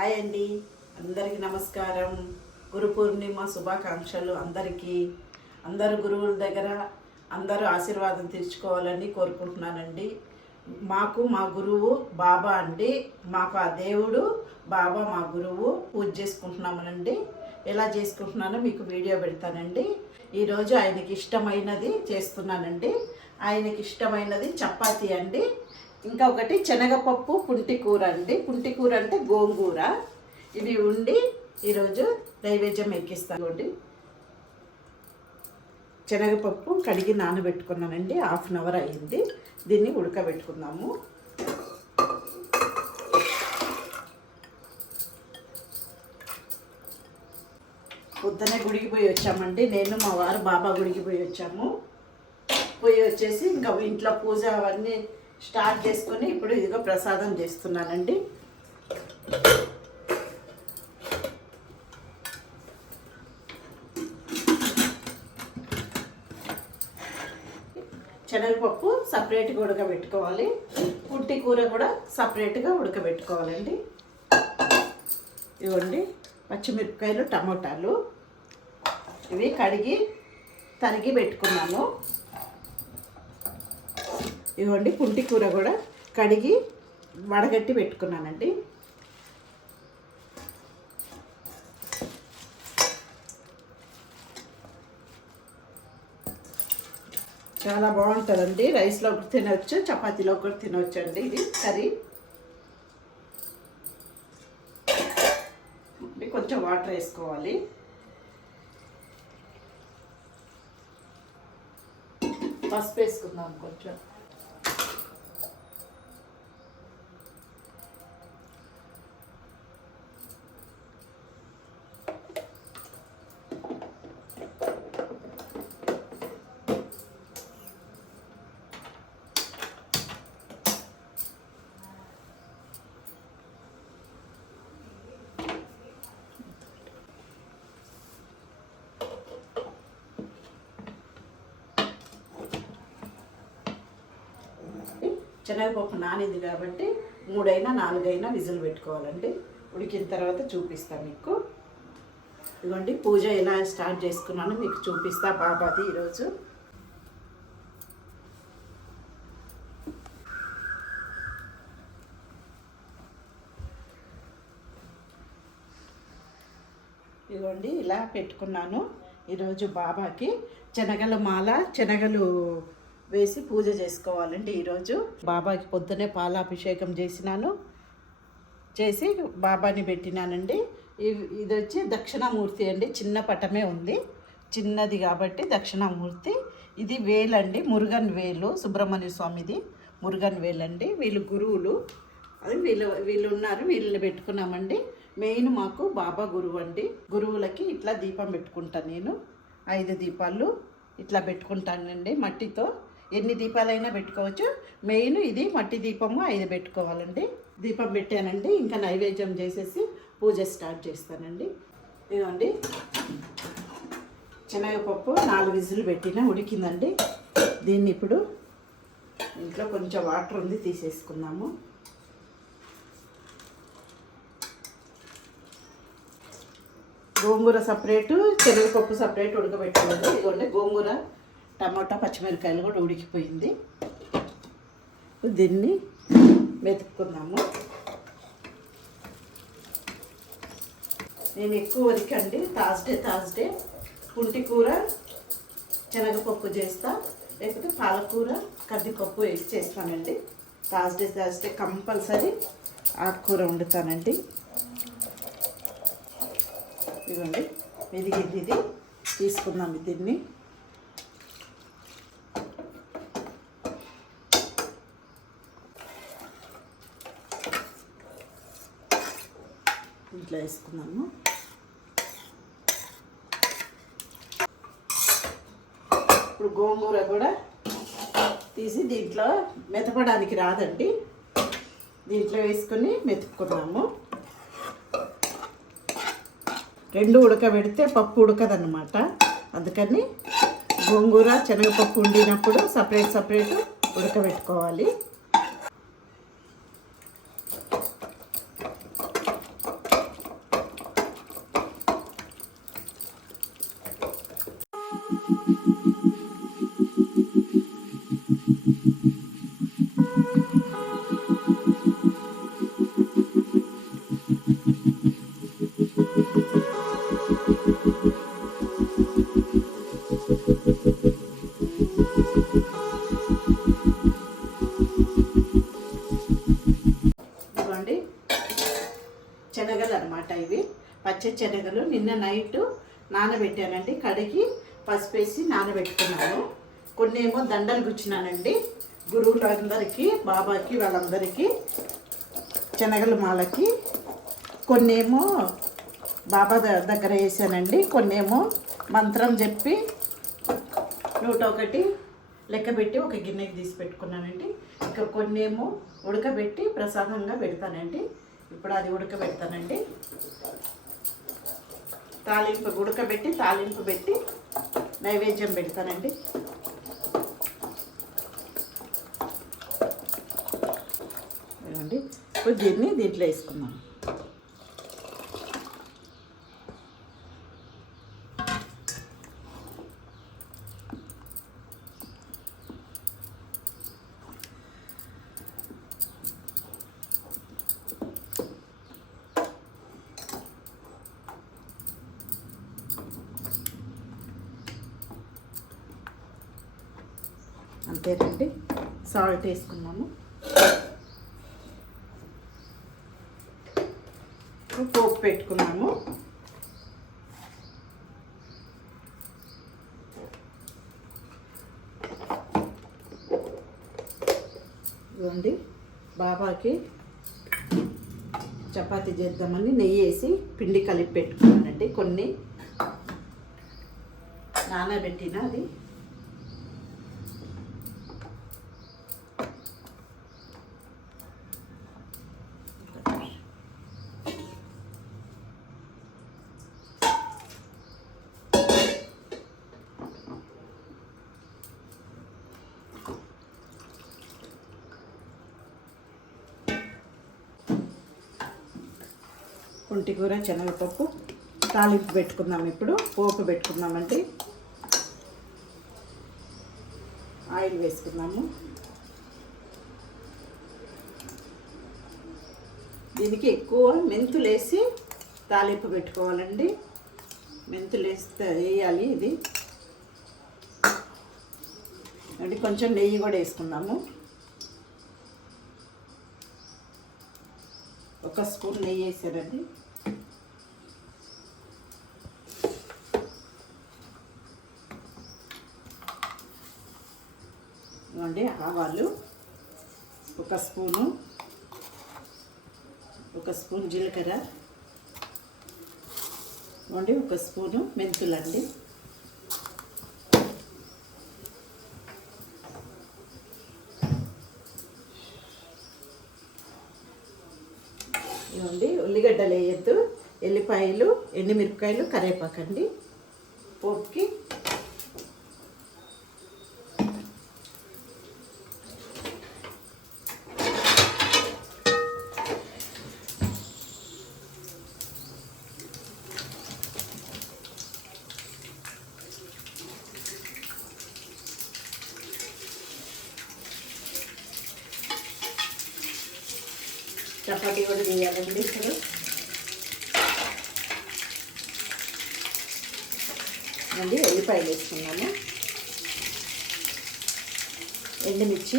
Hi అండి, అందరికీ నమస్కారం. గురు పూర్ణిమ శుభాకాంక్షలు అందరికీ. అందరు గురువుల దగ్గర అందరూ ఆశీర్వాదం తీర్చుకోవాలని కోరుకుంటున్నానండి. మాకు మా గురువు బాబా అండి. మాకు ఆ దేవుడు బాబా మా గురువు. పూజ చేసుకుంటున్నామనండి. ఎలా చేసుకుంటున్నానో మీకు వీడియో పెడతానండి. ఈరోజు ఆయనకి ఇష్టమైనది చేస్తున్నానండి. ఆయనకి ఇష్టమైనది చపాతీ అండి. ఇంకా ఒకటి శనగపప్పు పుంటి కూర అండి. పుంటి కూర అంటే గోంగూర. ఇవి ఉండి ఈరోజు నైవేద్యం ఎక్కిస్తానండి. శనగపప్పు కడిగి నానబెట్టుకున్నానండి. 1/2 అవర్ అయింది. దీన్ని ఉడకబెట్టుకుందాము. పొద్దునే గుడికి పోయి వచ్చామండి. నేను మా వారు బాబా గుడికి పోయి వచ్చాము. పోయి వచ్చేసి ఇంకా ఇంట్లో పూజ అవన్నీ స్టార్ట్ చేసుకొని ఇప్పుడు ఇదిగో ప్రసాదం చేస్తున్నానండి. శనగపప్పు సపరేట్గా ఉడకబెట్టుకోవాలి. పుట్టి కూర కూడా సపరేట్గా ఉడకబెట్టుకోవాలండి. ఇవ్వండి పచ్చిమిరపకాయలు, టమోటాలు ఇవి కడిగి తరిగి పెట్టుకున్నాను. ఇవ్వండి పుంటి కూర కూడా కడిగి వడగట్టి పెట్టుకున్నానండి. చాలా బాగుంటుందండి. రైస్లో ఒకటి తినవచ్చు, చపాతీలో ఒకటి తినవచ్చు అండి. ఇది కర్రీ. కొంచెం వాటర్ వేసుకోవాలి. పసుపు వేసుకుందాం కొంచెం. శనగపప్పు నానింది కాబట్టి 3 అయినా 4 అయినా విజిల్ పెట్టుకోవాలండి. ఉడికిన తర్వాత చూపిస్తాను మీకు. ఇదిగోండి పూజ ఎలా స్టార్ట్ చేసుకున్నాను మీకు చూపిస్తా బాబాది ఈరోజు. ఇదిగోండి ఇలా పెట్టుకున్నాను. ఈరోజు బాబాకి శనగల మాల, శనగలు వేసి పూజ చేసుకోవాలండి. ఈరోజు బాబాకి పొద్దునే పాలాభిషేకం చేసి బాబాని పెట్టినానండి. ఇది వచ్చి దక్షిణామూర్తి అండి. చిన్న పటమే ఉంది, చిన్నది కాబట్టి దక్షిణామూర్తి. ఇది వేలండి, మురుగన్ వేలు, సుబ్రహ్మణ్య స్వామిది మురుగన్ వేలండి. వీళ్ళు గురువులు, అది వీళ్ళు ఉన్నారు, వీళ్ళని పెట్టుకున్నామండి. మెయిన్ మాకు బాబా గురువు అండి. గురువులకి ఇట్లా దీపం పెట్టుకుంటాను నేను. 5 దీపాలు ఇట్లా పెట్టుకుంటానండి. మట్టితో ఎన్ని దీపాలైనా పెట్టుకోవచ్చు. మెయిన్ ఇది మట్టి దీపము 5 పెట్టుకోవాలండి. దీపం పెట్టానండి. ఇంకా నైవేద్యం చేసేసి పూజ స్టార్ట్ చేస్తానండి. ఇదిగోండి శనగపప్పు 4 విజిల్ పెట్టినా ఉడికిందండి. దీన్ని ఇప్పుడు ఇంట్లో కొంచెం వాటర్ ఉంది, తీసేసుకుందాము. గోంగూర సపరేటు, శనగపప్పు సపరేట్ ఉడకబెట్టుకోండి. ఇదిగోండి గోంగూర, టమాటా, పచ్చిమిరపకాయలు కూడా ఉడికిపోయింది. దీన్ని మెతుక్కుందాము. నేను ఎక్కువ వరకండి థర్స్డే పుంటి కూర శనగపప్పు చేస్తా, లేకపోతే పాలకూర కందిపప్పు వేసి చేస్తానండి. థర్స్డే కంపల్సరీ ఆకుకూర వండుతానండి. ఇదిగోండి మెదిగింది, ఇది తీసుకుందాం. దీన్ని ఇట్లా వేసుకున్నాము. ఇప్పుడు గోంగూర కూడా తీసి దీంట్లో మెతపడానికి రాదండి, దీంట్లో వేసుకొని మెతుక్కున్నాము. 2 ఉడకబెడితే పప్పు ఉడకదన్నమాట. అందుకని గోంగూర శనగపప్పు వండినప్పుడు సపరేట్ ఉడకబెట్టుకోవాలి. ఇదిగోండి శనగలు అనమాట. ఇవి పచ్చి శనగలు నిన్న నైట్ నానబెట్టానండి. కడిగి పసుపు వేసి నానబెట్టుకున్నాను. కొన్ని ఏమో దండలు గుచ్చినానండి గురువులందరికీ, బాబాకి, వాళ్ళందరికీ శనగల మాలకి. కొన్నేమో బాబా దగ్గర వేసానండి. కొన్నేమో మంత్రం చెప్పి 101 లెక్కబెట్టి ఒక గిన్నెకి తీసి పెట్టుకున్నానండి. ఇక కొన్నేమో ఉడకబెట్టి ప్రసాదంగా పెడతానండి. ఇప్పుడు అది ఉడకబెడతానండి. ఉడకబెట్టి తాలింపు పెట్టి నైవేద్యం పెడతానండి. ఏమండి ఇప్పుడు దీంట్లో వేసుకున్నాను. అంతేనండి. సాల్ట్ వేసుకున్నాము. పోపు పెట్టుకున్నాము. ఇవ్వండి బాబాకి చపాతీ చేద్దామని నెయ్యి వేసి పిండి కలిపి పెట్టుకున్నానండి. కొన్ని నానబెట్టిన అది కుంటికూర శనగపప్పు తాలింపు పెట్టుకుందాం. ఇప్పుడు పోపు పెట్టుకుందామండి. ఆయిల్ వేసుకుందాము. దీనికి ఎక్కువ మెంతులు వేసి తాలింపు పెట్టుకోవాలండి. మెంతులు వేయాలి ఇది. అంటే కొంచెం నెయ్యి కూడా వేసుకుందాము. 1 స్పూన్ నెయ్యి వేసారండి. ఇవ్వండి ఆవాలు 1 స్పూను, 1 స్పూన్ జీలకర్ర, ఇవ్వండి 1 స్పూను మెంతులండి. ఇవ్వండి ఉల్లిగడ్డలు వేయద్దు, ఎల్లిపాయలు, ఎండుమిరపకాయలు, కరివేపాకండి పోపుకి. చపాతీ కూడా చేయాలండి. ఇప్పుడు మళ్ళీ ఎల్లిపాయలు వేసుకున్నాము, ఎండుమిర్చి,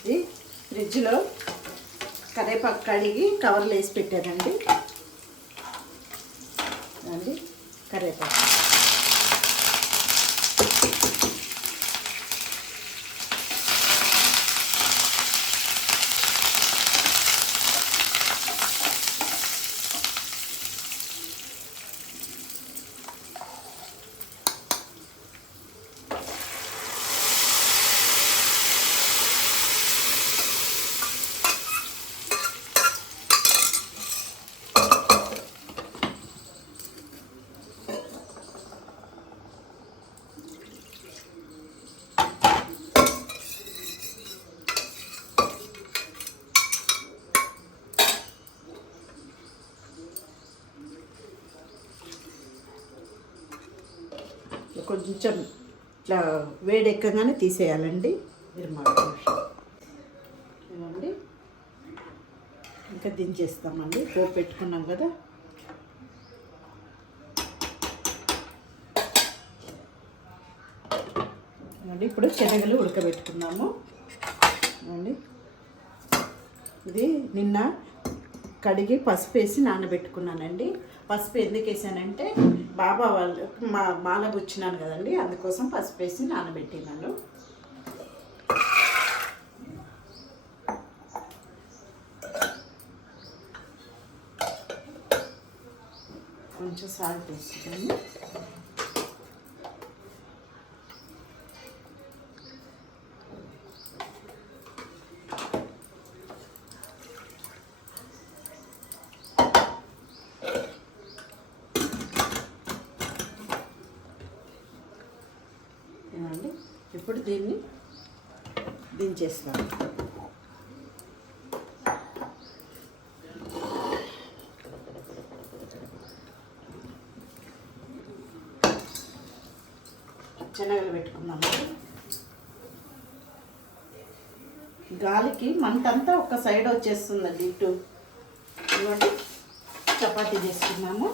ఇది ఫ్రిడ్జ్లో కరివేపాకు కడిగి కవర్లు వేసి పెట్టానండి. అండి కరివేపాకు కొంచెం ఇట్లా వేడెక్కగానే తీసేయాలండి. మీరు ఇవ్వండి. ఇంకా దించేస్తామండి. పోపు పెట్టుకున్నాం కదా. ఇప్పుడు శనగలు ఉడకబెట్టుకున్నాము అండి. ఇది నిన్న కడిగి పసుపు వేసి నానబెట్టుకున్నానండి. పసుపు ఎందుకు వేసానంటే బాబా వాళ్ళు మాల గుచ్చినాను కదండి, అందుకోసం పసుపు వేసి నానబెట్టినాను. కొంచెం సాల్ట్ వేసుకున్నాను. ఇప్పుడు దీన్ని దించేస్తాను. శనగలు పెట్టుకున్నాము. గాలికి మంటంతా ఒక సైడ్ వచ్చేస్తుందండి. ఇటు ఇవ్వండి. చపాతీ చేసుకున్నాము.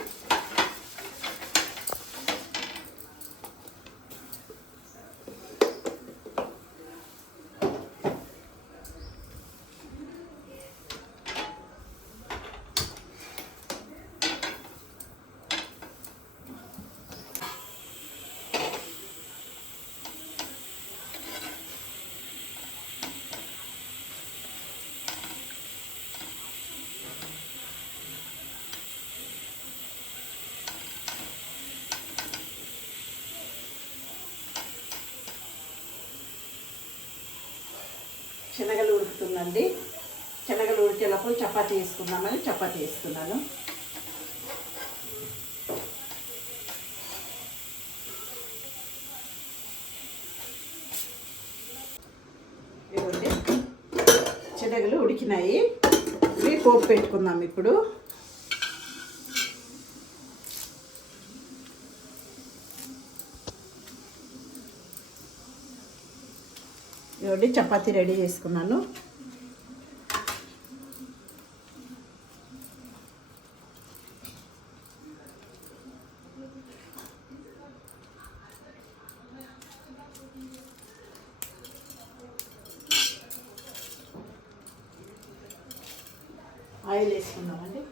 శనగలు ఉడుకుతుందండి. శనగలు ఉడికేటప్పుడు చపాతీ వేసుకుందామని చపాతీ వేస్తున్నాను. ఇవ్వండి, శనగలు ఉడికినాయి. ఇవి పోపు పెట్టుకుందాం ఇప్పుడు. ఇవ్వండి, చపాతీ రెడీ చేసుకున్నాను. ఆయిల్ వేసుకున్నామండి.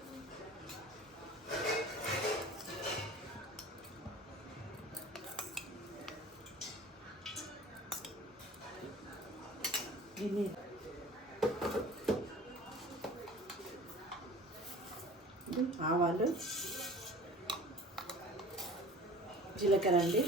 దీన్ని ఆవాలు, జీలకర్ర అండి,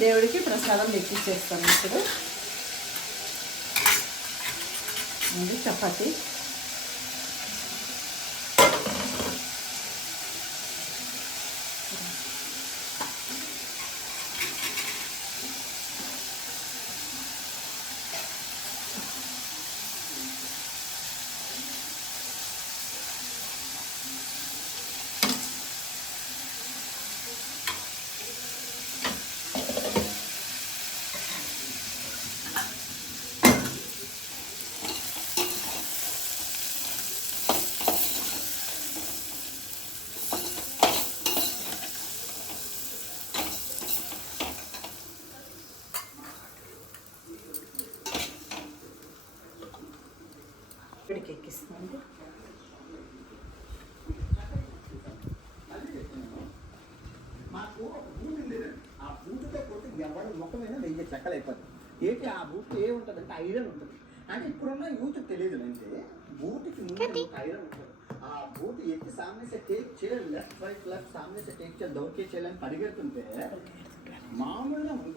దేవుడికి ప్రసాదం ఎక్కిచ్చేస్తాం. ఇప్పుడు చపాతీ చెక్కలు అయిపోతాయి. ఏంటి ఆ బూట్ ఏముంటుంది అంటే ఐరన్ ఉంటుంది. అంటే ఇప్పుడున్న యూత్ తెలియదు అంటే బూట్కి ముందు ఐరన్ ఉంటుంది. ఆ బూట్ ఎత్తి సామने से टेक చేయాలి, లెఫ్ట్ రైట్ లెఫ్ట్ సామने से टेक చేయాలి, దౌకే చేయాలని పరిగెడుతుంటే మామూలుగా ఉంటుంది.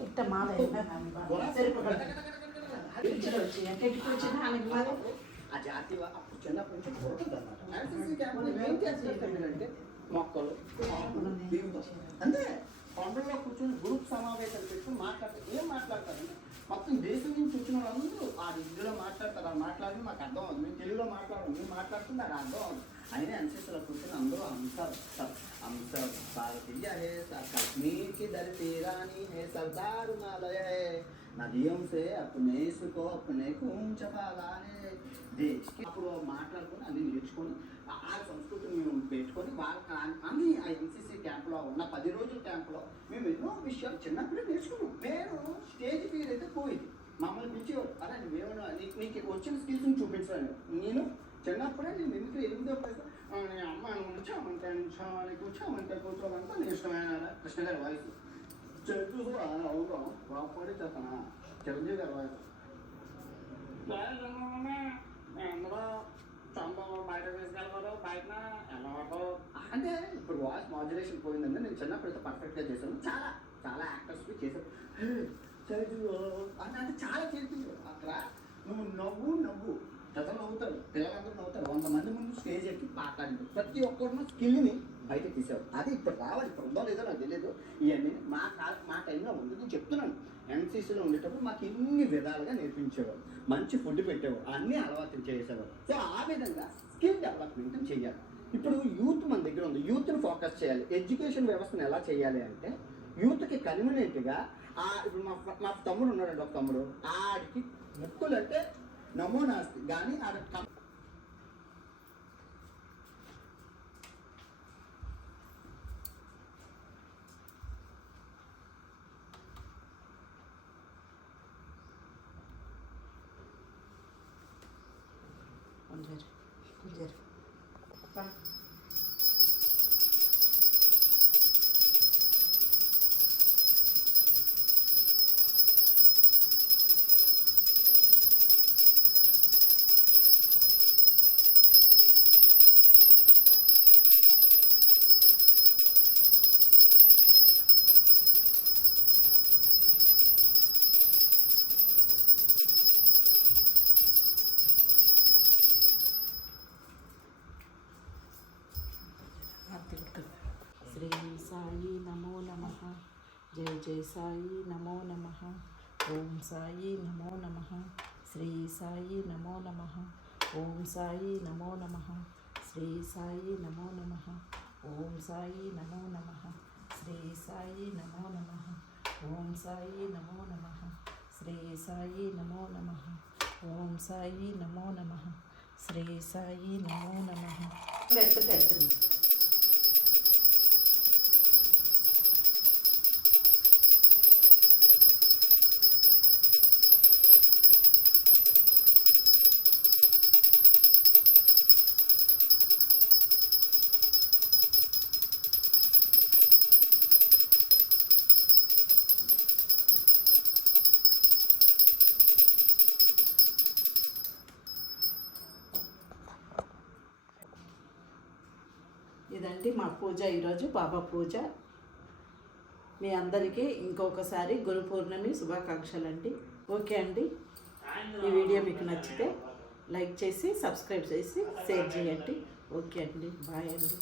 ఆ జాతి అప్పుడు చిన్నప్పటి నుంచి కొడుతుంది అన్నమాట. ఎన్సీసీ క్యాంపులో ఏం చేస్తుంటే మొక్కలు అంతే. కొండల్లో కూర్చొని గ్రూప్ సమావేశాలు పెట్టుకుని మాట్లాడతారు. ఏం మాట్లాడతారంటే మొత్తం దేశం నుంచి వచ్చిన వాళ్ళందరూ ఆ హిందీలో మాట్లాడతారు. అది మాట్లాడి మాకు అర్థం అవుతుంది. మేము తెలుగులో మాట్లాడము, మేము మాట్లాడుతుంది అది అర్థం అవుతుంది. అయినా ఎన్సీసీలో కూర్చొని అందరూ అంశ భారతీయ హే కశ్मीर की धरती रानी है सरदार हिमालय है నదియం సే అప్నే సుకో అప్నే కుంచపాలానే దేశ్కి. అప్పుడు మాట్లాడుకొని అన్ని నేర్చుకొని ఆ సంస్కృతిని మేము పెట్టుకొని వాళ్ళకి అన్ని ఆ ఎన్సీసీ క్యాంప్లో ఉన్న 10 రోజుల క్యాంప్లో మేము ఎన్నో విషయాలు చిన్నప్పుడే నేర్చుకున్నాం. నేను స్టేజ్ ఫీర్ అయితే పోయింది, మమ్మల్ని పిలిచేవారు. అదే మేము నీకు వచ్చిన స్కిల్స్ని చూపించాను. నేను చిన్నప్పుడే నేను మిమిక్రీ 8వ క్లాస్ అమ్మ కూర్చోమంటే కూర్చోమంటే కూర్చోమంటే నీ ఇష్టమైన కృష్ణ గారి వాయిస్ చూసు అవుతాం బాగుపడి చేస్తానా చిరంజీవి గారి వాయిస్ అందరూ బయట తీసుకెళ్ళరు బయట వెళ్ళవరు అంటే ఇప్పుడు వాయిస్ మాడ్యులేషన్ పోయిందంటే నేను చిన్నప్పుడు పర్ఫెక్ట్గా చేశాను. చాలా చాలా యాక్టర్స్కి చేశాను. అంటే చాలా చేస్తుంది అక్కడ. నువ్వు నవ్వు ప్రజలు నవ్వుతారు, పిల్లలందరూ నవ్వుతారు. 100 మంది ముందు స్టేజ్ ఎక్కి మాట్లాడింది ప్రతి ఒక్కరిని స్కిల్ని బయట తీసావు. అది ఇప్పుడు రావాలి. ఇప్పుడు ఉందో లేదో నాకు తెలియదు. ఇవన్నీ మా టైంలో ఉంది. నేను చెప్తున్నాను, ఎన్సీసీలో ఉండేటప్పుడు మాకు ఇన్ని విధాలుగా నేర్పించేవారు. మంచి ఫుడ్ పెట్టేవారు, అన్నీ అలవాటు చేసేవారు. సో ఆ విధంగా స్కిల్ డెవలప్మెంట్ చేయాలి. ఇప్పుడు యూత్ మన దగ్గర ఉంది, యూత్ని ఫోకస్ చేయాలి. ఎడ్యుకేషన్ వ్యవస్థను ఎలా చేయాలి అంటే యూత్కి కన్వీనియంట్గా ఇప్పుడు మా తమ్ముడు ఉన్నాడండి, ఒక తమ్ముడు ఆడికి ముక్కులు అంటే నమో నాస్తి కానీ ఆడ శ్రీ సాయి నమో నమః. జయ జయ సాయి నమో నమః. ఓం సాయి నమో నమః. శ్రీ సాయి నమో నమః. ఓం సాయి నమో నమః. శ్రీ సాయి నమో నమః. ఓం సాయి నమో నమః. శ్రీ సాయి నమో నమః. ఓం సాయి నమో నమః. శ్రీ సాయి నమో నమః. ఓం సాయి నమో నమః. శ్రీ సాయి నమో నమః. పెడుతుంది ఇదండి మా పూజ ఈరోజు, బాబా పూజ. మీ అందరికీ ఇంకొకసారి గురు పౌర్ణమి శుభాకాంక్షలు అండి. ఓకే అండి, ఈ వీడియో మీకు నచ్చితే లైక్ చేసి సబ్స్క్రైబ్ చేసి షేర్ చేయండి. ఓకే అండి, బాయ్ అండి.